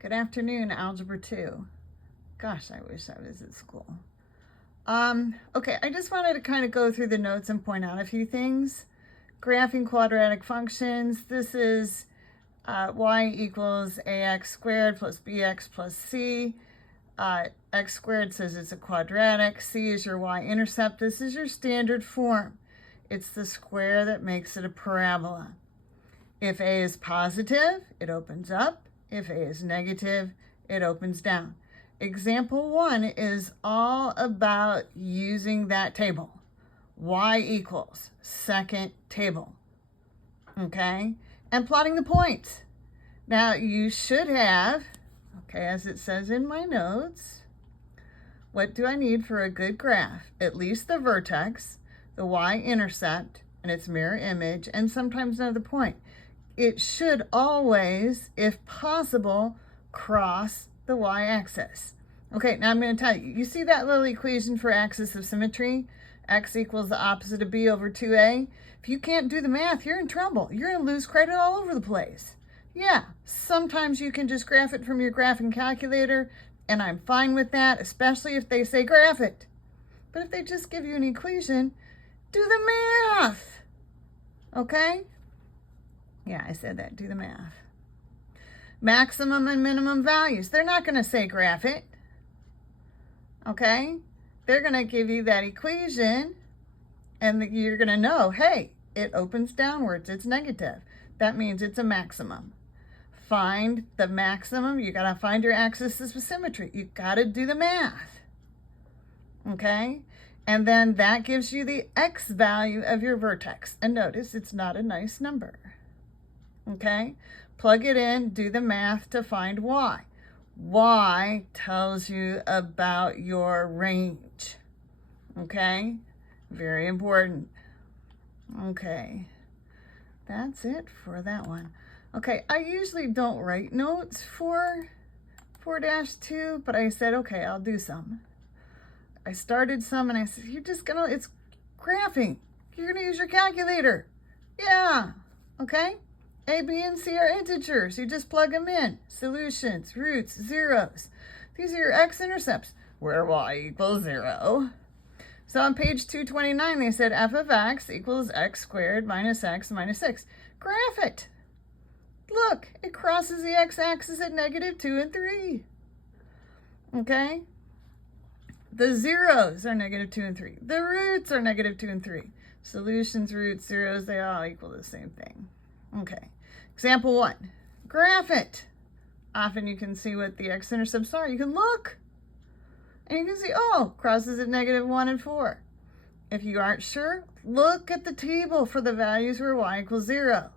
Good afternoon, Algebra 2. Gosh, I wish I was at school. Okay, I just wanted to kind of go through the notes and point out a few things. Graphing quadratic functions. This is y equals ax squared plus bx plus c. X squared says it's a quadratic. C is your y-intercept. This is your standard form. It's the square that makes it a parabola. If a is positive, it opens up. If a is negative, it opens down. Example 1 is all about using that table. Y equals, second table. Okay? And plotting the points. Now, you should have, okay, as it says in my notes, what do I need for a good graph? At least the vertex, the y-intercept, and its mirror image, and sometimes another point. It should always, if possible, cross the y-axis. Okay, now I'm going to tell you, you see that little equation for axis of symmetry? X equals the opposite of b over 2a. If you can't do the math, you're in trouble. You're going to lose credit all over the place. Yeah, sometimes you can just graph it from your graphing calculator, and I'm fine with that, especially if they say graph it. But if they just give you an equation, do the math. Okay? Yeah, I said that. Do the math. Maximum and minimum values. They're not going to say graph it. Okay? They're going to give you that equation, and you're going to know, hey, it opens downwards. It's negative. That means it's a maximum. Find the maximum. You got to find your axis of symmetry. You got to do the math. Okay? And then that gives you the x value of your vertex. And notice it's not a nice number. Okay? Plug it in, do the math to find y. Y tells you about your range. Okay? Very important. Okay. That's it for that one. Okay, I usually don't write notes for 4-2, but I said, okay, I'll do some. I started some and I said, it's graphing. You're gonna use your calculator. Yeah, okay? A, B, and C are integers. You just plug them in. Solutions, roots, zeros. These are your x-intercepts, where y equals 0. So on page 229, they said f of x equals x squared minus x minus 6. Graph it. Look, it crosses the x-axis at -2 and 3. Okay? The zeros are -2 and 3. The roots are -2 and 3. Solutions, roots, zeros, they all equal the same thing. Okay. Example 1. Graph it. Often you can see what the x-intercepts are. You can look. And you can see, oh, crosses at -1 and 4. If you aren't sure, look at the table for the values where y equals 0.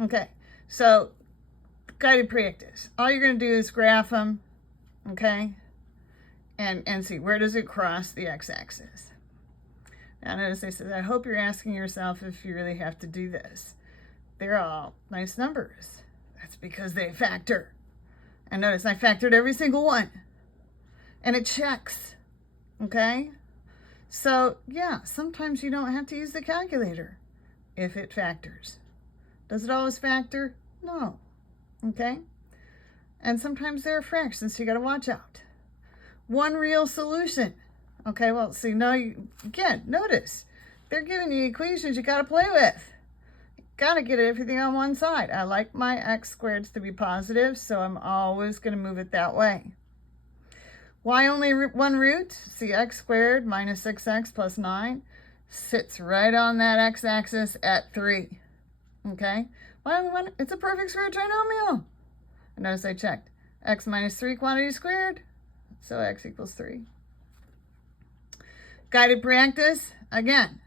Okay. So, guided practice. All you're going to do is graph them. Okay? And see, where does it cross the x-axis? Now notice they said, I hope you're asking yourself if you really have to do this. They're all nice numbers. That's because they factor. And notice I factored every single one. And it checks. Okay? So, yeah, sometimes you don't have to use the calculator if it factors. Does it always factor? No. Okay? And sometimes there are fractions, so you got to watch out. One real solution. Okay, well, see, now again, notice, they're giving you equations you got to play with. Got to get everything on one side. I like my x squareds to be positive, so I'm always going to move it that way. Y only one root? See, x squared minus 6x plus 9 sits right on that x-axis at 3. Okay? Y only one? It's a perfect square trinomial. And notice I checked. X minus 3 quantity squared, so x equals 3. Guided practice, again.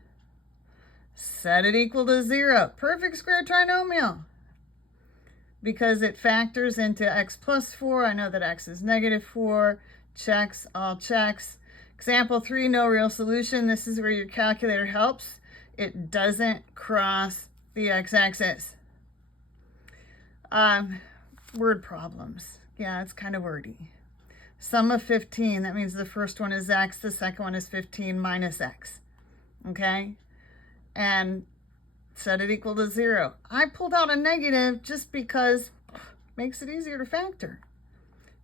Set it equal to 0. Perfect square trinomial. Because it factors into x plus 4. I know that x is -4. Checks, all checks. Example 3, no real solution. This is where your calculator helps. It doesn't cross the x-axis. Word problems. Yeah, it's kind of wordy. Sum of 15. That means the first one is x. The second one is 15 minus x. Okay? And set it equal to 0. I pulled out a negative just because makes it easier to factor.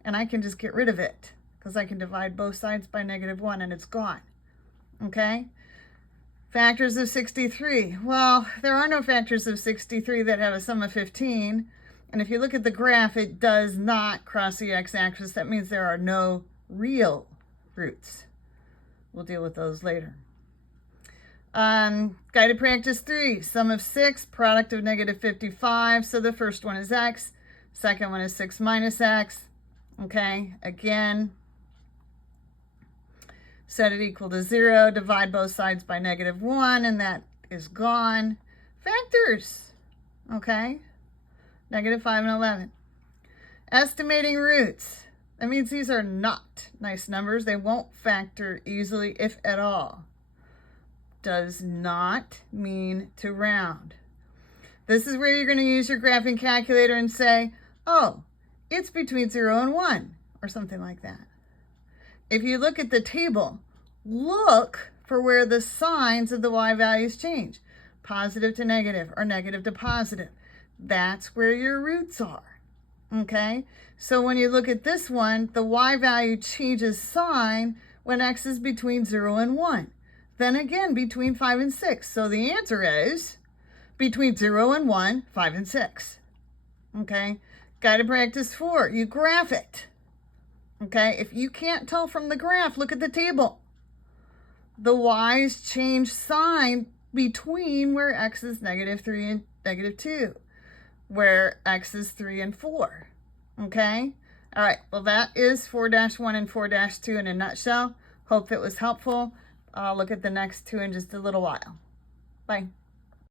And I can just get rid of it because I can divide both sides by -1 and it's gone. Okay? Factors of 63. Well, there are no factors of 63 that have a sum of 15. And if you look at the graph, it does not cross the x-axis. That means there are no real roots. We'll deal with those later. Guided practice 3, sum of 6, product of -55. So the first one is x, second one is 6 minus x. Okay, again, set it equal to 0, divide both sides by -1, and that is gone. Factors, okay, -5 and 11. Estimating roots. That means these are not nice numbers. They won't factor easily, if at all. Does not mean to round. This is where you're going to use your graphing calculator and say, oh, it's between 0 and 1, or something like that. If you look at the table, look for where the signs of the y values change. Positive to negative, or negative to positive. That's where your roots are. Okay? So when you look at this one, the y value changes sign when x is between 0 and 1. Then again, between 5 and 6. So the answer is between 0 and 1, 5 and 6. Okay? Guided practice 4, you graph it. Okay? If you can't tell from the graph, look at the table. The y's change sign between where x is -3 and -2, where x is 3 and 4. Okay? All right. Well, that is 4-1 and 4-2 in a nutshell. Hope it was helpful. I'll look at the next two in just a little while. Bye.